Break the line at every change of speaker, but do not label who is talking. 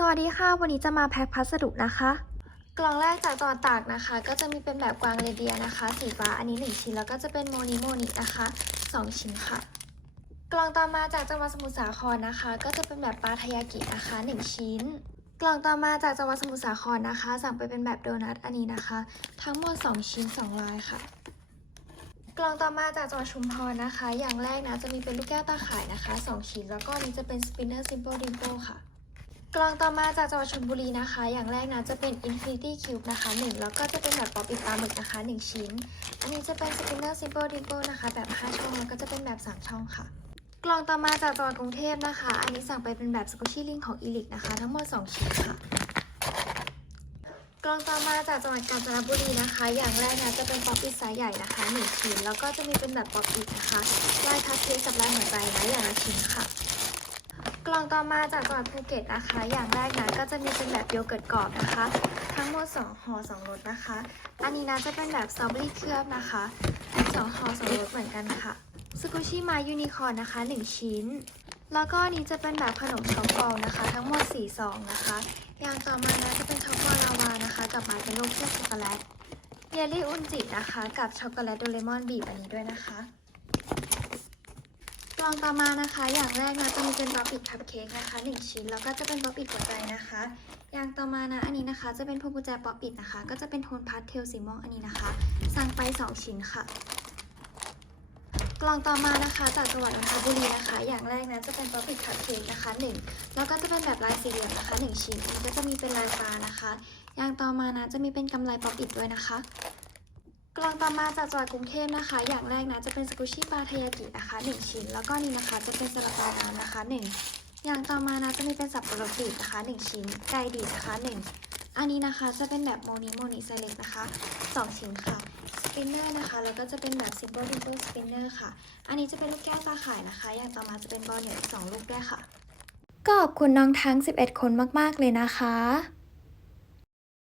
สวัสดีค่ะ วันนี้จะมาแพ็คพัสดุนะคะ กล่องแรกจากจังหวัดตากนะคะ ก็จะมีเป็นแบบกวางเรเดียนะคะ สีฟ้าอันนี้ 1 ชิ้น แล้วก็จะเป็นโมนิโมนินะคะ 2 ชิ้นค่ะ กล่องต่อมาจากจังหวัดสมุทรสาครนะคะ ก็จะเป็นแบบปลาทายากินะคะ 1 ชิ้น กล่องต่อมาจากจังหวัดสมุทรสาครนะคะ สั่งไปเป็นแบบโดนัทอันนี้นะคะ ทั้งหมด 2 ชิ้น 2 ลายค่ะ กล่องต่อมาจากจังหวัดชุมพรนะคะ อย่างแรกนะจะมีเป็นลูกแก้วตาข่ายนะคะ 2 ชิ้น แล้วก็อันนี้จะเป็นสปินเนอร์ซิม p ป e dimple ค่ะ กล่องต่อมาจากจังหวัดชลบุรีนะคะ อย่างแรกนะจะเป็น Infinity Cube นะคะ1แล้วก็จะเป็นแบบป๊อปอินปลาหมึกนะคะ 1 ชิ้น อันนี้จะเป็น Spinner Simple Dimple นะคะ แบบ 5 ช่องแล้วก็จะเป็นแบบ 3 ช่องค่ะ กล่องต่อมาจากจังหวัดกรุงเทพนะคะ อันนี้สั่งไปเป็นแบบ Squishy Link ของ e l i x นะคะ ทั้งหมด 2 ชิ้นค่ะ กล่องต่อมาจากจังหวัดกาญจนบุรีนะคะ อย่างแรกนะจะเป็นป๊อปอินไซส์ใหญ่นะคะ 1 ชิ้น แล้วก็จะมีเป็นแบบป๊อปอินนะคะลายคัสเค้กกับลายหัวใจนะอย่างละชิ้นค่ะ กล่องต่อมาจากจังหวัดภูเก็ตนะคะ อย่างแรกนะก็จะมีเป็นแบบโยเกิร์ตกรอบนะคะ ทั้งหมด2ห่อ2รสนะคะ อันนี้นะจะเป็นแบบสตรอเบอรี่เคลือบนะคะ2ห่อ2รสเหมือนกันค่ะสกุชี่มายูนิคอร์นนะคะ 1 ชิ้น แล้วก็นี้จะเป็นแบบขนมช็อกโกแลตนะคะ ทั้งหมด4ซองนะคะอย่างต่อมานะจะเป็นช็อกโกลาวานะคะกับมาเป็นโลกเคลือบช็อกโกแลตเยลลี่อุนจินะคะ กับช็อกโกแลตโดเรมอนบีบอันนี้ด้วยนะคะ ล่องต่อมานะคะ อย่างแรกนะจะมีเป็นบ๊อบบิทคัพเค้กนะคะ 1 ชิ้น แล้วก็จะเป็นบ๊อบบิทหัวใจนะคะ อย่างต่อมานะอันนี้นะคะ จะเป็นพวงกุญแจป๊อปปิดนะคะ ก็จะเป็นโทนพาสเทลสีม่วงอันนี้นะคะ สั่งไป 2 ชิ้นค่ะ กล่องต่อมานะคะ จากจังหวัดนนทบุรีนะคะ อย่างแรกนะจะเป็นป๊อปปิดคัพเค้กนะคะ1แล้วก็จะเป็นแบบลายสี่เหลี่ยมนะคะ 1 ชิ้นอันนี้ก็จะมีเป็นลายปลานะคะ อย่างต่อมานะจะมีเป็นกำไรป๊อปอิดด้วยนะคะ กล่องต่อมาจากจังหวัดกรุงเทพนะคะ อย่างแรกนะจะเป็นสกุชี่ปลาทายากินะคะ 1 ชิ้น แล้วก็นี่นะคะจะเป็นสลัดปาน้ำนะคะ 1 อย่างต่อมานะจะมีเป็นสับปะรดดีนะคะ 1 ชิ้น ไก่ดีดนะคะ 1 อันนี้นะคะจะเป็นแบบโมนิโมนิไซเล็กนะคะ 2 ชิ้นค่ะ สปินเนอร์นะคะ แล้วก็จะเป็นแบบ simple dimple spinner ค่ะ อันนี้จะเป็นลูกแก้วตาข่ายนะคะ อย่างต่อมาจะเป็นบอลเหนียวอีก2ลูกด้วยค่ะ ก็ขอบคุณน้องทั้ง 11 คนมากๆเลยนะคะ